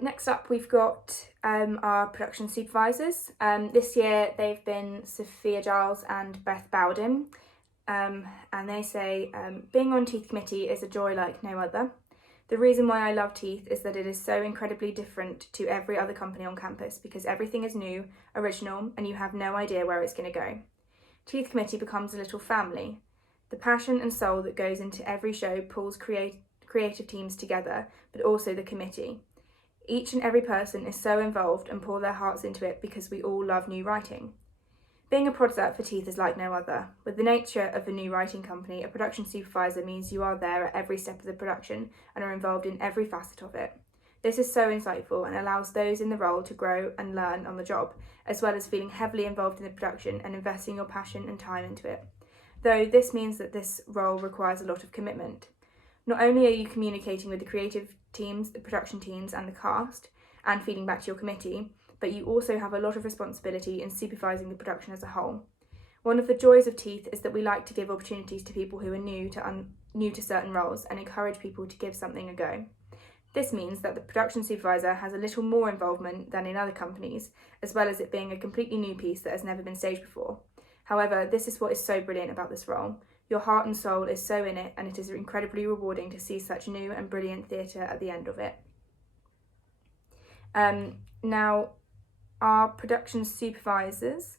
Next up, we've got our production supervisors. This year, they've been Sophia Giles and Beth Bowden, and they say, being on Teeth Committee is a joy like no other. The reason why I love Teeth is that it is so incredibly different to every other company on campus because everything is new, original, and you have no idea where it's going to go. Teeth Committee becomes a little family. The passion and soul that goes into every show pulls creative teams together, but also the committee. Each and every person is so involved and pour their hearts into it because we all love new writing. Being a producer for Teeth is like no other. With the nature of a new writing company, a production supervisor means you are there at every step of the production and are involved in every facet of it. This is so insightful and allows those in the role to grow and learn on the job, as well as feeling heavily involved in the production and investing your passion and time into it. Though this means that this role requires a lot of commitment. Not only are you communicating with the creative teams, the production teams and the cast, and feeding back to your committee, but you also have a lot of responsibility in supervising the production as a whole. One of the joys of Teeth is that we like to give opportunities to people who are new to certain roles and encourage people to give something a go. This means that the production supervisor has a little more involvement than in other companies, as well as it being a completely new piece that has never been staged before. However, this is what is so brilliant about this role. Your heart and soul is so in it, and it is incredibly rewarding to see such new and brilliant theatre at the end of it. Now, our production supervisors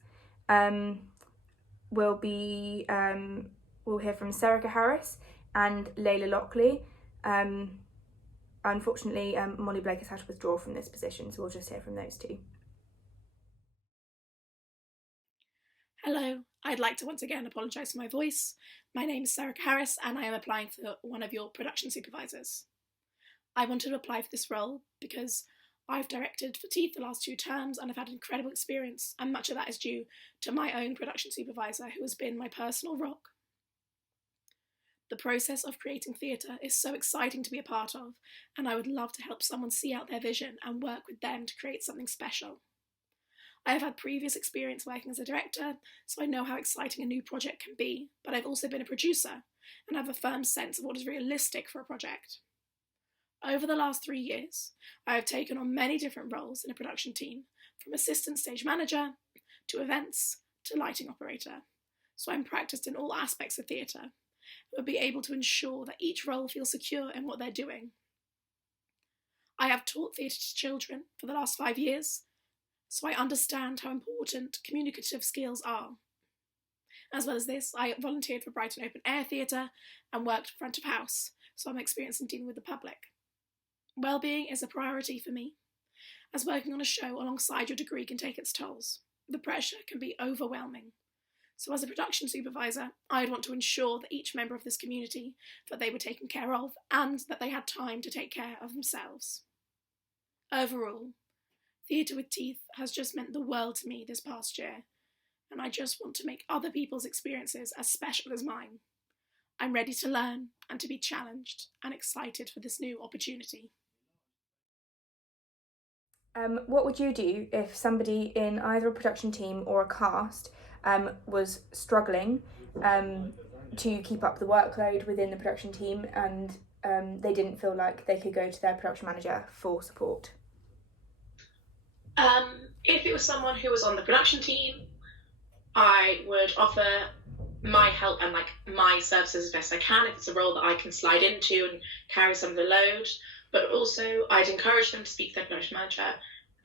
we'll hear from Serica Harris and Layla Lockley. Unfortunately, Molly Blake has had to withdraw from this position, so we'll just hear from those two. Hello, I'd like to once again apologise for my voice. My name is Serica Harris and I am applying for one of your production supervisors. I wanted to apply for this role because I've directed for Teeth the last 2 terms and I've had an incredible experience, and much of that is due to my own production supervisor who has been my personal rock. The process of creating theatre is so exciting to be a part of, and I would love to help someone see out their vision and work with them to create something special. I have had previous experience working as a director, so I know how exciting a new project can be, but I've also been a producer and have a firm sense of what is realistic for a project. Over the last 3 years, I have taken on many different roles in a production team, from assistant stage manager to events to lighting operator, so I'm practiced in all aspects of theatre and will be able to ensure that each role feels secure in what they're doing. I have taught theatre to children for the last 5 years, so I understand how important communicative skills are. As well as this, I volunteered for Brighton Open Air Theatre and worked front of house, so I'm experienced in dealing with the public. Wellbeing is a priority for me, as working on a show alongside your degree can take its tolls. The pressure can be overwhelming. So as a production supervisor, I'd want to ensure that each member of this community, that they were taken care of and that they had time to take care of themselves. Overall, Theatre with Teeth has just meant the world to me this past year, and I just want to make other people's experiences as special as mine. I'm ready to learn and to be challenged and excited for this new opportunity. What would you do if somebody in either a production team or a cast was struggling to keep up the workload within the production team and they didn't feel like they could go to their production manager for support? If it was someone who was on the production team, I would offer my help and my services as best I can if it's a role that I can slide into and carry some of the load. But also I'd encourage them to speak to their production manager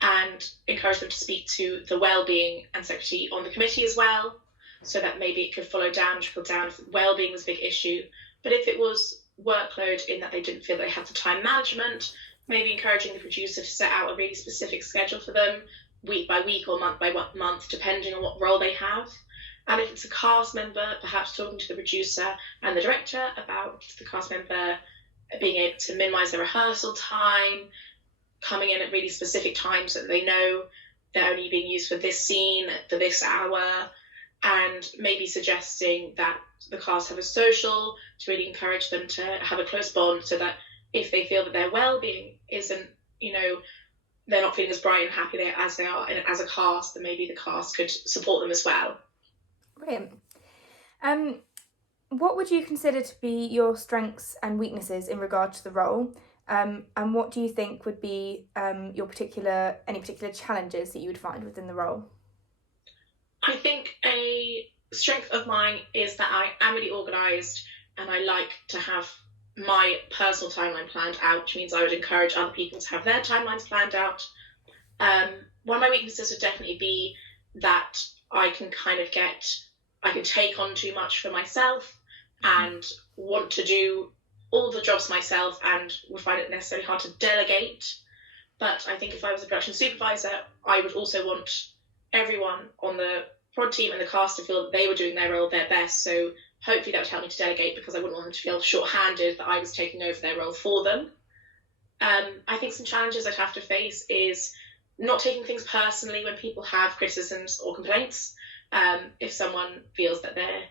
and encourage them to speak to the wellbeing and secretary on the committee as well, so that maybe it could trickle down if wellbeing was a big issue. But if it was workload in that they didn't feel they had the time management, maybe encouraging the producer to set out a really specific schedule for them, week by week or month by month, depending on what role they have. And if it's a cast member, perhaps talking to the producer and the director about the cast member being able to minimise their rehearsal time, coming in at really specific times so that they know they're only being used for this scene, for this hour, and maybe suggesting that the cast have a social to really encourage them to have a close bond, so that if they feel that their well-being isn't, they're not feeling as bright and happy as they are as a cast, then maybe the cast could support them as well. Brilliant. What would you consider to be your strengths and weaknesses in regard to the role? And what do you think would be any particular challenges that you would find within the role? I think a strength of mine is that I am really organised and I like to have my personal timeline planned out, which means I would encourage other people to have their timelines planned out. Um, One of my weaknesses would definitely be that I can I can take on too much for myself and want to do all the jobs myself and would find it necessarily hard to delegate. But I think if I was a production supervisor, I would also want everyone on the prod team and the cast to feel that they were doing their role their best. So hopefully that would help me to delegate, because I wouldn't want them to feel short-handed that I was taking over their role for them. I think some challenges I'd have to face is not taking things personally when people have criticisms or complaints. If someone feels that their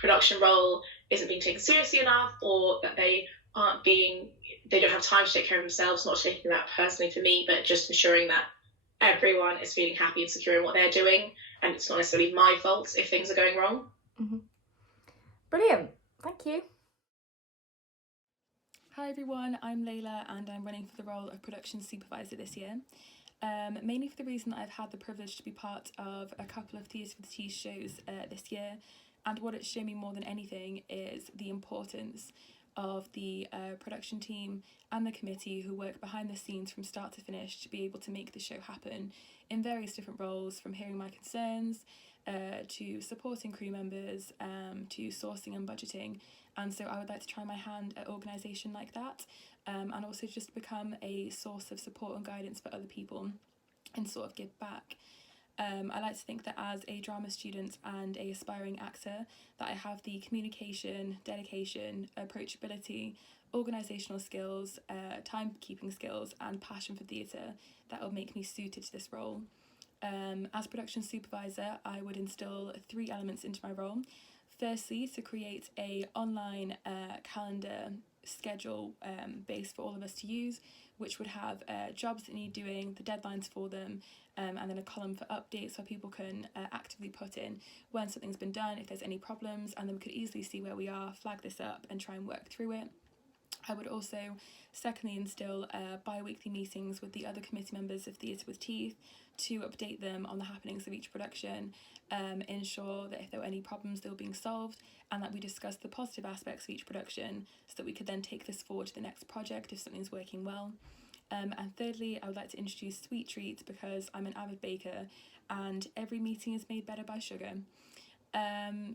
production role isn't being taken seriously enough, or that they don't have time to take care of themselves, not taking that personally for me, but just ensuring that everyone is feeling happy and secure in what they're doing, and it's not necessarily my fault if things are going wrong. Mm-hmm. Brilliant, thank you. Hi everyone, I'm Layla and I'm running for the role of production supervisor this year. Mainly for the reason that I've had the privilege to be part of a couple of Theatre for the Teeth shows this year, and what it's shown me more than anything is the importance of the production team and the committee who work behind the scenes from start to finish to be able to make the show happen in various different roles, from hearing my concerns to supporting crew members to sourcing and budgeting. And so I would like to try my hand at organisation like that, and also just become a source of support and guidance for other people and sort of give back. I like to think that as a drama student and a aspiring actor, that I have the communication, dedication, approachability, organisational skills, timekeeping skills and passion for theatre that will make me suited to this role. As production supervisor, I would instill 3 elements into my role. Firstly, to create a online calendar schedule base for all of us to use, which would have jobs that need doing, the deadlines for them, and then a column for updates so people can actively put in when something's been done, if there's any problems, and then we could easily see where we are, flag this up and try and work through it. I would also secondly instill bi-weekly meetings with the other committee members of Theatre with Teeth to update them on the happenings of each production, ensure that if there were any problems they were being solved, and that we discuss the positive aspects of each production so that we could then take this forward to the next project if something's working well. And thirdly, I would like to introduce sweet treats, because I'm an avid baker and every meeting is made better by sugar.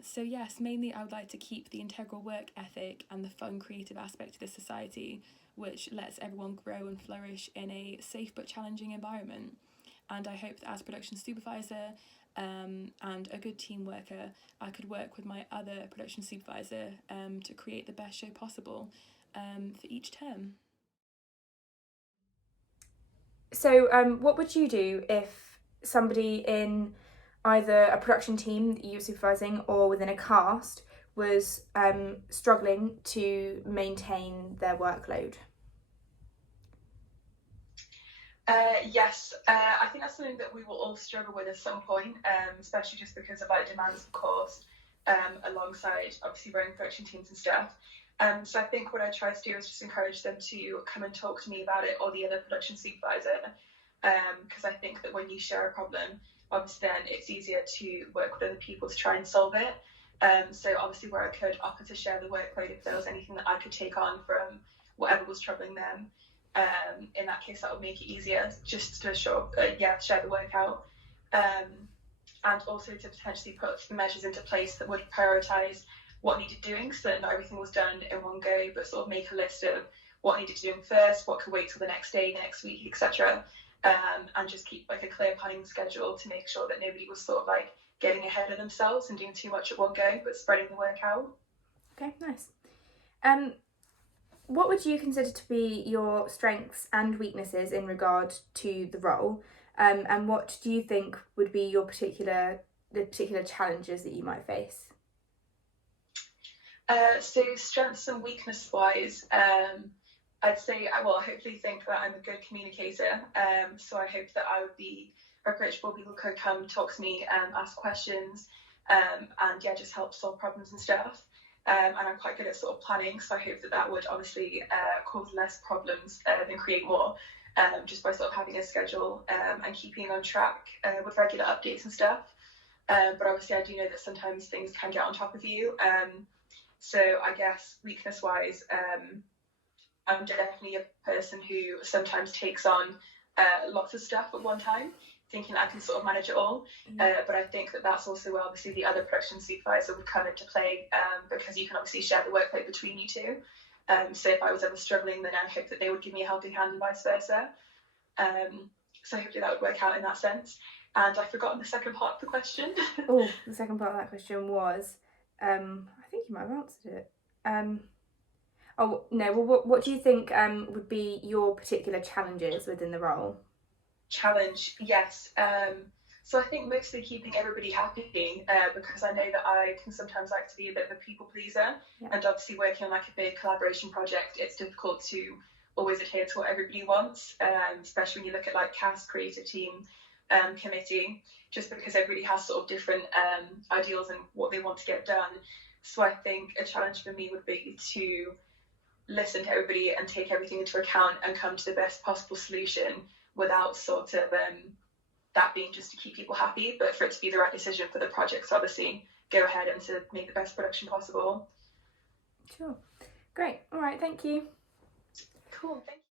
So yes, mainly I would like to keep the integral work ethic and the fun creative aspect of this society, which lets everyone grow and flourish in a safe but challenging environment. And I hope that as production supervisor and a good team worker, I could work with my other production supervisor to create the best show possible for each term. So what would you do if somebody in either a production team that you were supervising or within a cast was struggling to maintain their workload? Yes, I think that's something that we will all struggle with at some point, especially just because of like demands, of course, alongside obviously running production teams and stuff. So I think what I try to do is just encourage them to come and talk to me about it, or the other production supervisor, because I think that when you share a problem, obviously then it's easier to work with other people to try and solve it. So obviously where I could offer to share the workload if there was anything that I could take on from whatever was troubling them. In that case, that would make it easier just to share the work out, and also to potentially put measures into place that would prioritise what needed doing, so that not everything was done in one go, but sort of make a list of what needed doing first, what could wait till the next day, the next week, etc. And just keep like a clear planning schedule to make sure that nobody was sort of like getting ahead of themselves and doing too much at one go, but spreading the work out. Okay, nice. What would you consider to be your strengths and weaknesses in regard to the role, and what do you think would be the particular challenges that you might face? So strengths and weakness wise, I'd say I hopefully think that I'm a good communicator. So I hope that I would be approachable. People could come talk to me, ask questions, and just help solve problems and stuff. and I'm quite good at sort of planning, so I hope that would obviously cause less problems than create more, just by sort of having a schedule and keeping on track with regular updates and stuff. But obviously I do know that sometimes things can get on top of you. So I guess weakness-wise, I'm definitely a person who sometimes takes on lots of stuff at one time, thinking I can sort of manage it all. But I think that that's also where obviously the other production supervisor would come into play, because you can obviously share the workload between you two. So if I was ever struggling, then I hope that they would give me a helping hand and vice versa. So hopefully that would work out in that sense. And I've forgotten the second part of the question. Oh, the second part of that question was, I think you might have answered it. Oh no, well, what do you think would be your particular challenges within the role? Challenge, yes. So I think mostly keeping everybody happy, because I know that I can sometimes like to be a bit of a people pleaser, and obviously working on like a big collaboration project, it's difficult to always adhere to what everybody wants, especially when you look at like cast, creative team, committee, just because everybody has sort of different ideals and what they want to get done. So I think a challenge for me would be to listen to everybody and take everything into account and come to the best possible solution without sort of that being just to keep people happy, but for it to be the right decision for the project. So obviously go ahead and to make the best production possible. Sure. Great. All right. Thank you. Cool. Thank you.